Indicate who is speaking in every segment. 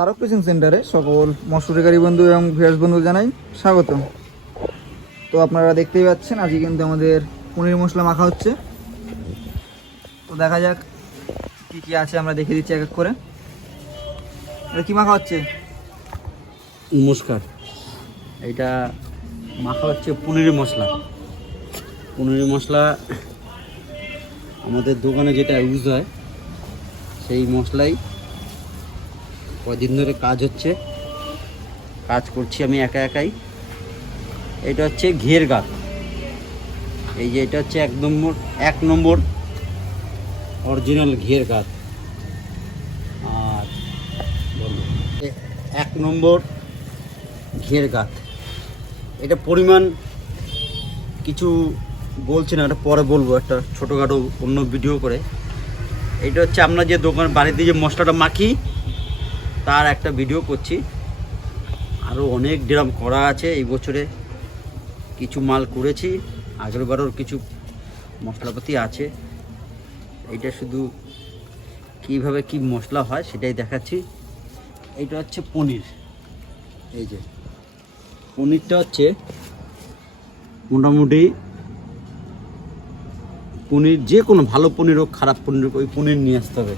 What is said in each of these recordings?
Speaker 1: Tarak coaching সেন্টারে সকল মৎস্যকারী বন্ধু এবং ভিয়াস বন্ধু জানাই স্বাগত। তো আপনারা দেখতেই পাচ্ছেন আজকে কিন্তু আমাদের পনির মশলা মাখা হচ্ছে। তো দেখা যাক কি কি আছে আমরা দেখে দিচ্ছি এক এক করে। এটা কি মাখা হচ্ছে?
Speaker 2: নমস্কার। এটা মাখা হচ্ছে পনির মশলা। পনিরের মশলা আমাদের দোকানে যেটা ইউজ হয় সেই মশলাই কদিন ধরে কাজ হচ্ছে। কাজ করছি আমি একা একাই। এটা হচ্ছে ঘের গাছ এই যে এটা হচ্ছে এক নম্বর এক নম্বর অরিজিনাল ঘের গাছ আর এক নম্বর ঘের গাছ এটা পরিমাণ কিছু বলছি না, এটা পরে বলব, একটা ছোটোখাটো অন্য ভিডিও করে। এটা হচ্ছে আমরা যে দোকান, বাড়িতে যে মশলাটা মাখি তার একটা ভিডিও করছি। আরও অনেক ড্রাম করা আছে এই বছরে। কিছু মাল করেছি আগের বারের কিছু মশলাপাতি আছে। এইটা শুধু কীভাবে কি মশলা হয় সেটাই দেখাচ্ছি। এটা হচ্ছে পনির। এই যে, পনিরটা হচ্ছে মোটামুটি পনির, যে কোনো ভালো পনির হোক, খারাপ পনির হোক, ওই পনির নিয়ে আসতে হবে।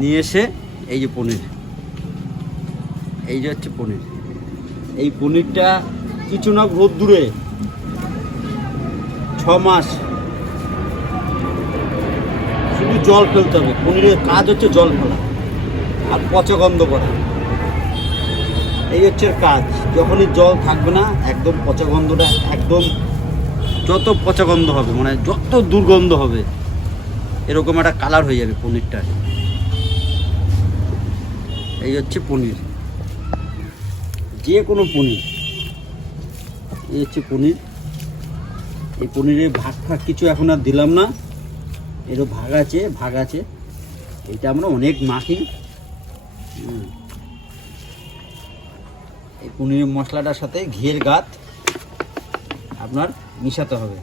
Speaker 2: নিয়ে এসে এই যে পনির। এই যে হচ্ছে পনির। এই পনিরটা কিছু না রোদ দূরে। ছ মাস। শুধু জল ফেলতে হবে। পনিরের কাজ হচ্ছে জল ফেলা আর পচা গন্ধ করা। এই হচ্ছে কাজ। যখনই জল থাকবে না, একদম পচা গন্ধটা, একদম যত পচা গন্ধ হবে মানে যত দুর্গন্ধ হবে, এরকম একটা কালার হয়ে যাবে পনিরটা এই হচ্ছে পনির। যে কোনো পনির, এই হচ্ছে পনির। এই পনিরের ভাগ ফাগ কিছু এখন আর দিলাম না। এরও ভাগ আছে ভাগ আছে। এটা আমরা অনেক মাখি। এই পনিরের মশলাটার সাথে ঘিয়ের গাত আপনার মিশাতে হবে।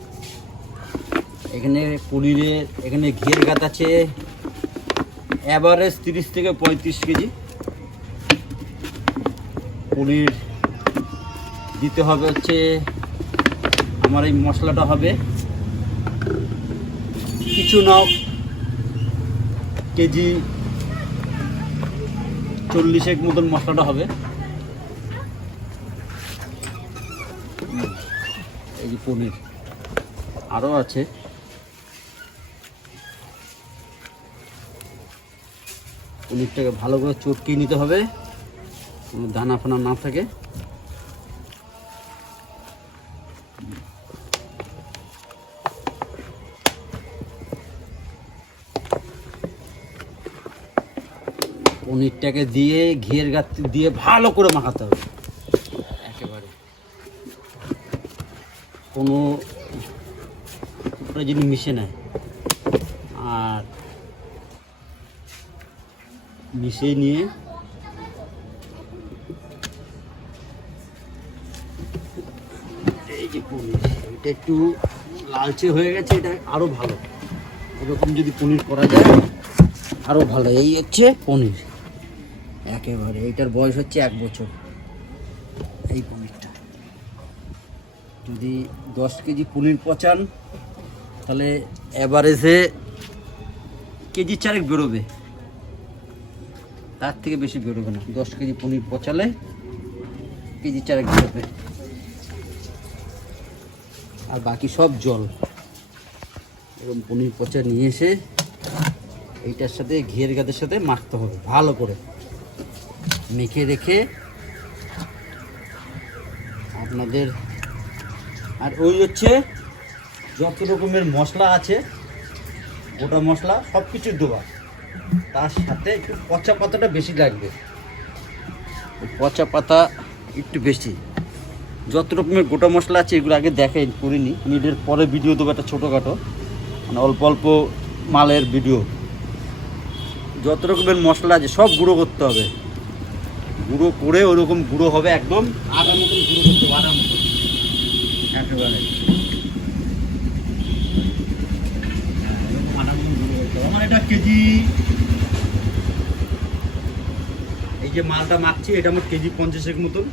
Speaker 2: এখানে পনিরের এখানে ঘিয়ের গাত আছে অ্যাভারেজ তিরিশ থেকে পঁয়ত্রিশ কেজি। পনির দিতে হবে হচ্ছে আমার এই মশলাটা হবে। কিছু নাও, কেজি চল্লিশেক মতন মশলাটা হবে। এই যে পনির আরও আছে। পনিরটাকে ভালো করে চটকিয়ে নিতে হবে। কোনো দানা ফানা না থাকে। পনিরটাকে দিয়ে ঘিয়ের গাছ দিয়ে ভালো করে মাখাতে হবে। একেবারে। কোনো যদি মিশে নেয় আর মিশিয়ে নিয়ে এটা একটু লালচে হয়ে গেছে, এটা আরও ভালো। এরকম যদি পনির করা যায় আরও ভালো। এই হচ্ছে পনির। একেবারে এইটার বয়স হচ্ছে এক বছর। এই পনিরটা। যদি দশ কেজি পনির পচান, তাহলে অ্যাভারেজে কেজি চারেক বেরোবে। তার থেকে বেশি বেরোবে না। দশ কেজি পনির পচালে কেজি চারেক বেরোবে। আর বাকি সব জল। এবং পনির পচা নিয়ে এসে এইটার সাথে ঘিয়ের গাদের সাথে মাখতে হবে, ভালো করে। মেখে রেখে আপনাদের আর ওই হচ্ছে যত রকমের মশলা আছে, গোটা মশলা সব কিছু দেওয়া। তার সাথে একটু পচা পাতাটা বেশি লাগবে। পচা পাতা একটু বেশি। যত রকমের গোটা মশলা আছে, এগুলো আগে দেখাই করিনি। আমি এটার পরে ভিডিও দেবো, একটা ছোটোখাটো। মানে অল্প অল্প মালের ভিডিও যত রকমের মশলা আছে, সব গুঁড়ো করতে হবে। গুঁড়ো করে ওরকম গুঁড়ো হবে একদম মতন গুঁড়ো করতে হবে এটা কেজি, এই যে মালটা মাখছি, এটা আমার কেজি পঞ্চাশের মতন।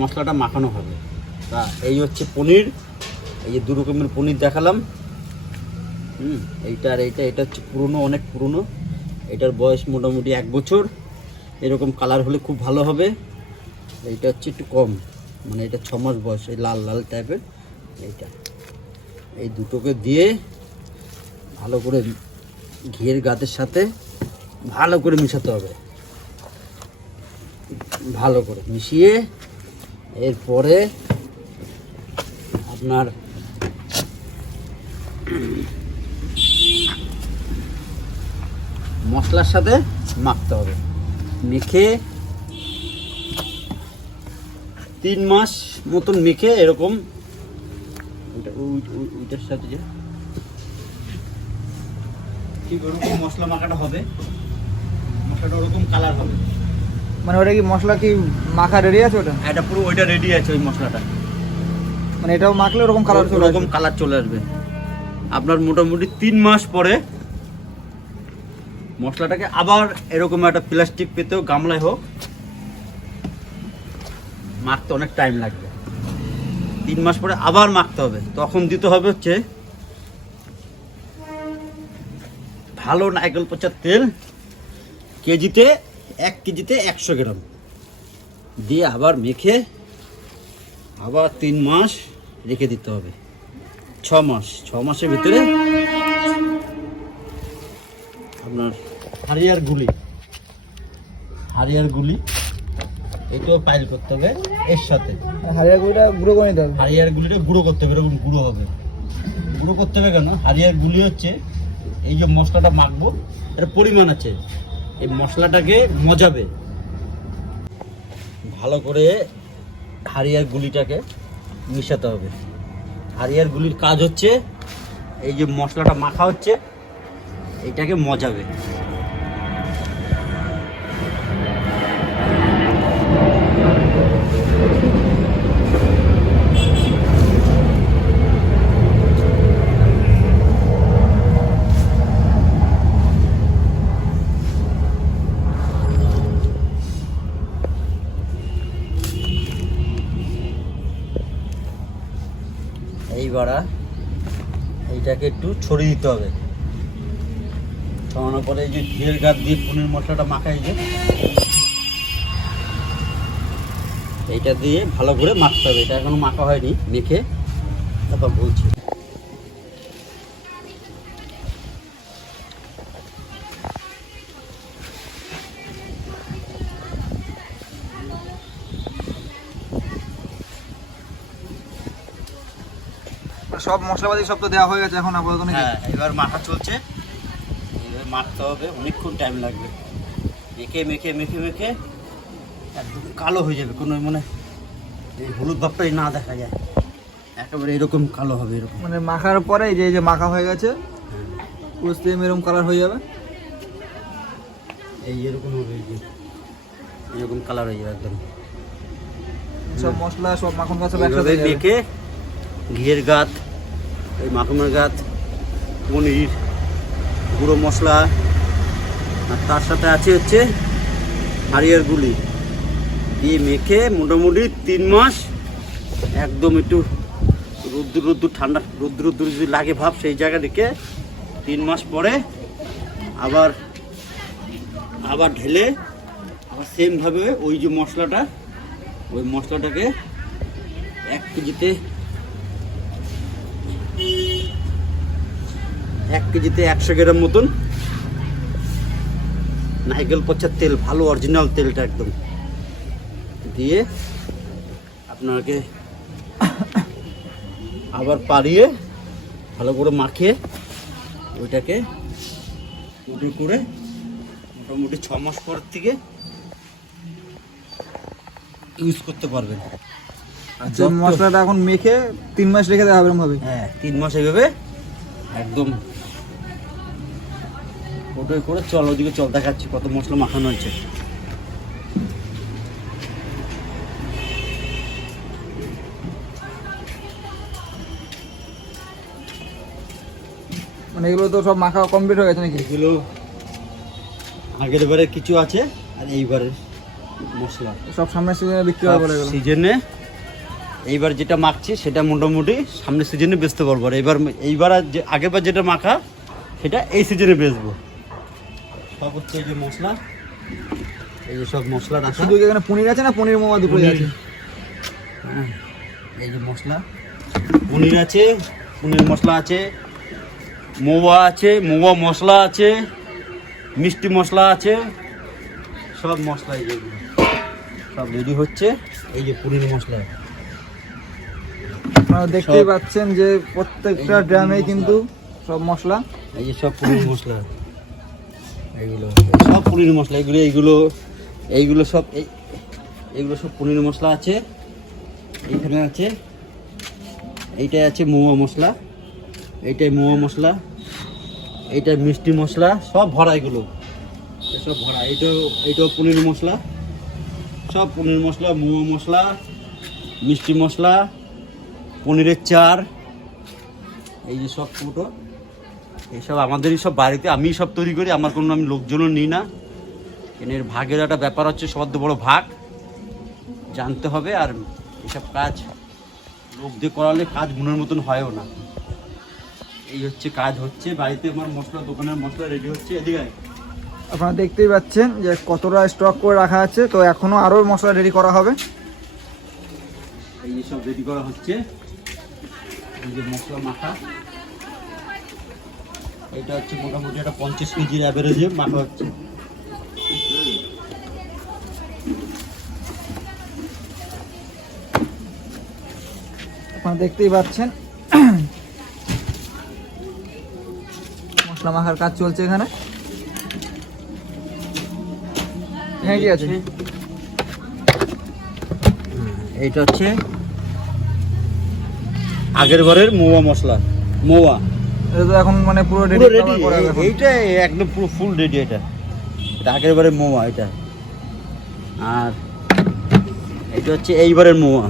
Speaker 2: মশলাটা মাখানো হবে। তা এই হচ্ছে পনির। এই যে দু রকমের পনির দেখালাম। হুম, এইটা আর এইটা, এটা হচ্ছে পুরনো, অনেক পুরনো। এটার বয়স মোটামুটি এক বছর। এরকম কালার হলে খুব ভালো হবে। এইটা হচ্ছে একটু কম মানে এটা ছ মাস বয়স, এই লাল লাল টাইপের এইটা, এই দুটোকে দিয়ে ভালো করে ঘিয়ের গাতের সাথে ভালো করে মিশাতে হবে। ভালো করে মিশিয়ে এরপরে আপনার মশলার সাথে মাখতে হবে। মেখে তিন মাস মতন মেখে এরকম ওইটা ওই- ওই- ওইটার সাথে যে ঠিক ওরকম মশলা মাখাটা হবে। মশলাটা ওরকম কালার হবে।
Speaker 1: মানে ওটা কি মশলা কি মাখা রেডি আছে ওটা?
Speaker 2: এটা পুরো ওইটা রেডি আছে ওই মশলাটা।
Speaker 1: মানে এটাও মাখলে ওরকম কালার চলে
Speaker 2: ওরকম কালার চলে আসবে। আপনার মোটামুটি তিন মাস পরে মশলাটাকে আবার এরকম একটা প্লাস্টিক পেতেও গামলায় হোক মাখতে অনেক টাইম লাগবে। তিন মাস পরে আবার মাখতে হবে। তখন দিতে হবে হচ্ছে ভালো নারকেল পচার তেল কেজিতে এক কেজিতে একশো গ্রাম। দিয়ে আবার মেখে আবার তিন মাস রেখে দিতে হবে। ছ মাস ছ মাসের ভিতরে আপনার হারিয়ার গুলি হারিয়ার গুলি এটাও পাইল করতে হবে এর সাথে।
Speaker 1: মানে গুলিটা গুঁড়ো করে নিতে হবে।
Speaker 2: হারিয়ার গুলিটা গুঁড়ো করতে হবে এরকম গুঁড়ো হবে। গুঁড়ো করতে হবে কেন? হারিয়ার গুলি হচ্ছে এই যে মশলাটা মাখবো এটা পরিমাণ আছে। এই মশলাটাকে মজাবে। ভালো করে হারিয়ার গুলিটাকে মিশাতে হবে। হারিয়ার গুলির কাজ হচ্ছে, এই যে মশলাটা মাখা হচ্ছে, এটাকে মজাবে। এইবার এইটাকে একটু ছড়িয়ে দিতে হবে। ছড়ানোর পরে এই যে ঘিয়ের গাছ দিয়ে পনির মশলাটা মাখাই যে, এইটা দিয়ে ভালো করে মাখতে হবে। এটা এখনও মাখা হয়নি, মেখে তারপর বলছি।
Speaker 1: সব মশলাপাতি সব তো দেওয়া হয়ে গেছে এখন আপাতত নাকি?
Speaker 2: হ্যাঁ এবার মাখা চলছে। এবার মাখতে হবে অনেকক্ষণ টাইম লাগবে। মেখে মেখে মেখে মেখে একদম কালো হয়ে যাবে কোনো মানে এই হলুদ ভাবটাই না দেখা যায়। একেবারে এরকম কালো হবে এরকম।
Speaker 1: মানে মাখার পরে যে এই যে মাখা হয়ে গেছে সেম এরকম কালার হয়ে যাবে?
Speaker 2: এই এরকম হবে এই যে এরকম কালার হয়ে যাবে একদম।
Speaker 1: সব মশলা সব মাখন গাছ
Speaker 2: মেখে ঘিয়ের গাত এই মাখনের গাত পনির, গুঁড়ো মশলা, আর তার সাথে আছে হচ্ছে হারিয়ার গুলি। দিয়ে মেখে মোটামুটি তিন মাস একদম একটু রোদ্দুর রোদ্দুর ঠান্ডা, রোদ্দুর রোদ্দুর যদি লাগে ভাব সেই জায়গা রেখে তিন মাস পরে আবার আবার ঢেলে আবার সেমভাবে ওই যে মশলাটা, ওই মশলাটাকে এক কেজিতে এক কেজিতে একশো গ্রাম মতন। নাইকেল পচার তেল ভালো অরিজিনাল তেলটা একদম। দিয়ে আপনাকে আবার পাড়িয়ে ভালো করে মাখিয়ে ওইটাকে উঠে করে মোটামুটি ছ মাস পর থেকে ইউজ করতে পারবেন। আর
Speaker 1: মশলাটা এখন মেখে তিন মাস রেখে দেওয়া হবে
Speaker 2: হ্যাঁ তিন মাস এভাবে একদম ওটাই করে চল ওদিকে চল দেখাচ্ছি কত মশলা মাখানো হয়েছে।
Speaker 1: মানে এগুলো তো সব মাখা কমপ্লিট হয়ে গেছে নাকি?
Speaker 2: এগুলো আগের বারে কিছু আছে আর এইবারের মশলা।
Speaker 1: সব সামনের সিজনে বিক্রি হবে
Speaker 2: সিজনে এইবার যেটা মাখছি সেটা মোটামুটি সামনের সিজনে বেচতে পারব। আর এইবার এইবার আগেরবার যেটা মাখা সেটা এই সিজনে বেচবো। সব হচ্ছে এই যে মশলা এই যে সব মশলা রাখা।
Speaker 1: শুধু এখানে পনির আছে না পনির দুটোই আছে?
Speaker 2: হ্যাঁ, এই যে মশলা। পনির আছে পনির মশলা আছে মোয়া আছে মোয়া মশলা আছে মিষ্টি মশলা আছে সব মশলা এই যেগুলো সব রেডি হচ্ছে এই যে পনির মশলা।
Speaker 1: আপনারা দেখতেই পাচ্ছেন যে প্রত্যেকটা ড্রামে কিন্তু সব মশলা।
Speaker 2: এই যে সব পনির মশলা। এইগুলো সব পনির মশলা, এগুলো, এইগুলো এইগুলো সব, এই, এইগুলো সব পনির মশলা আছে। এইখানে আছে, এইটাই আছে মোয়া মশলা, এইটাই মোয়া মশলা, এইটাই মিষ্টি মশলা, সব ভরা এগুলো। সব ভরা, এইটাও এইটাও পনির মশলা। সব পনির মশলা মোয়া মশলা, মিষ্টি মশলা, পনিরের চার, এই যে সব ফুটো। এইসব আমাদেরই সব বাড়িতে আমি সব তৈরি করি আমার কোনো আমি লোকজনও নিই না। এর ভাগের একটা ব্যাপার হচ্ছে সবার বড় ভাগ। জানতে হবে আর এসব কাজ লোক দিয়ে করালে কাজ মনের মতন হয়ও না। এই হচ্ছে কাজ হচ্ছে বাড়িতে আমার মশলা দোকানের মশলা রেডি হচ্ছে এদিকে
Speaker 1: আপনারা দেখতেই পাচ্ছেন যে কতটা স্টক করে রাখা আছে তো এখনও আরও মশলা রেডি করা হবে।
Speaker 2: এই সব রেডি করা হচ্ছে এই যে মশলা মাখা। এটা হচ্ছে মোটামুটি একটা পঞ্চাশ কেজির অ্যাভারেজে মাথা হচ্ছে।
Speaker 1: আপনারা দেখতেই পাচ্ছেন। মশলা মাখার কাজ চলছে এখানে। হ্যাঁ কি আছে?
Speaker 2: এইটা হচ্ছে আগের বারের মোয়া মশলা মোয়া।
Speaker 1: এটা তো এখন মানে পুরো
Speaker 2: পুরো
Speaker 1: রেডি
Speaker 2: এইটা একদম পুরো ফুল রেডি এটা। এটা আগের বারের মোয়া এটা। আর এটা হচ্ছে এইবারের মোয়া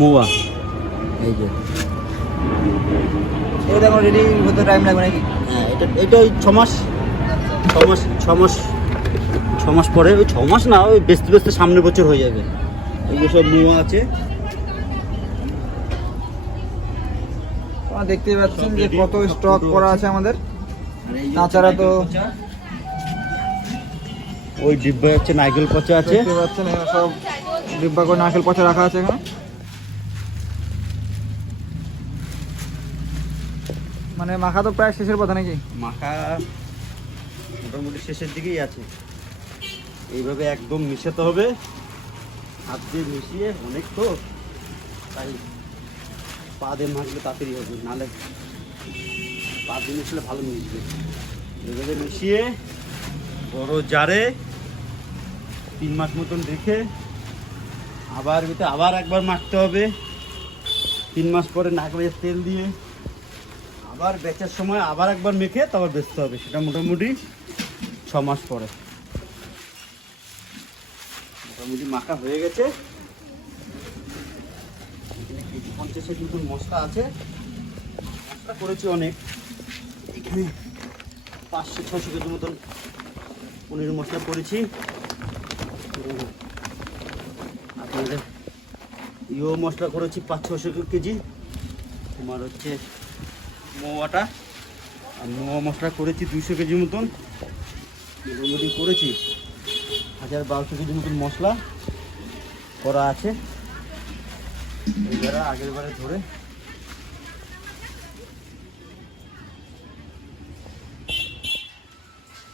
Speaker 2: মোয়া। এই যে।
Speaker 1: এটা এখন রেডি হতে টাইম লাগবে নাকি?
Speaker 2: হ্যাঁ এটা এটা ওই ছ মাস। ছ মাস ছ মাস। ছ মাস পরে ওই ছ মাস না ওই বেচতে বেচতে সামনের বছর হয়ে যাবে। এইগুলো সব মোয়া আছে।
Speaker 1: আপনারা দেখতেই পাচ্ছেন যে কত স্টক করা
Speaker 2: আছে।
Speaker 1: আমাদের। তাছাড়া তো-
Speaker 2: ওই ডিব্বায় হচ্ছে নারকেল পচা আছে।
Speaker 1: দেখতে পাচ্ছেন সব ডিব্বা করে নারকেল পচা রাখা আছে এখানে। মানে মাখা তো প্রায় শেষের কথা নাকি?
Speaker 2: মাখা মোটামুটি শেষের দিকেই আছে। এইভাবে একদম মিশাতে হবে। হাত দিয়ে মিশিয়ে অনেক তো তাই পা দিয়ে মাখলে তাড়াতাড়ি হবে নাহলে পা দিয়ে মিশলে ভালো মিশবে এইভাবে মিশিয়ে বড় জারে তিন মাস মতন রেখে আবার ভিতরে আবার একবার মাখতে হবে। তিন মাস পরে নাক নাকলে তেল দিয়ে আবার বেচার সময় আবার একবার মেখে তারপর বেচতে হবে, সেটা মোটামুটি ছ মাস পরে। মোটামুটি মাখা হয়ে গেছে এখানে পঞ্চাশের কিন্তু মশলা আছে। মশলা করেছি অনেক। এখানে পাঁচশো ছশো কেজি মতন পনির মশলা করেছি। আপনাদের ইও মশলা করেছি পাঁচ ছশো কেজি। তোমার হচ্ছে মোয়াটা। আর মোয়া মশলা করেছি দুইশো কেজি মতন। করেছি। হাজার বারোশো কেজি মতন মশলা করা আছে। এইবারে আগের বারে ধরে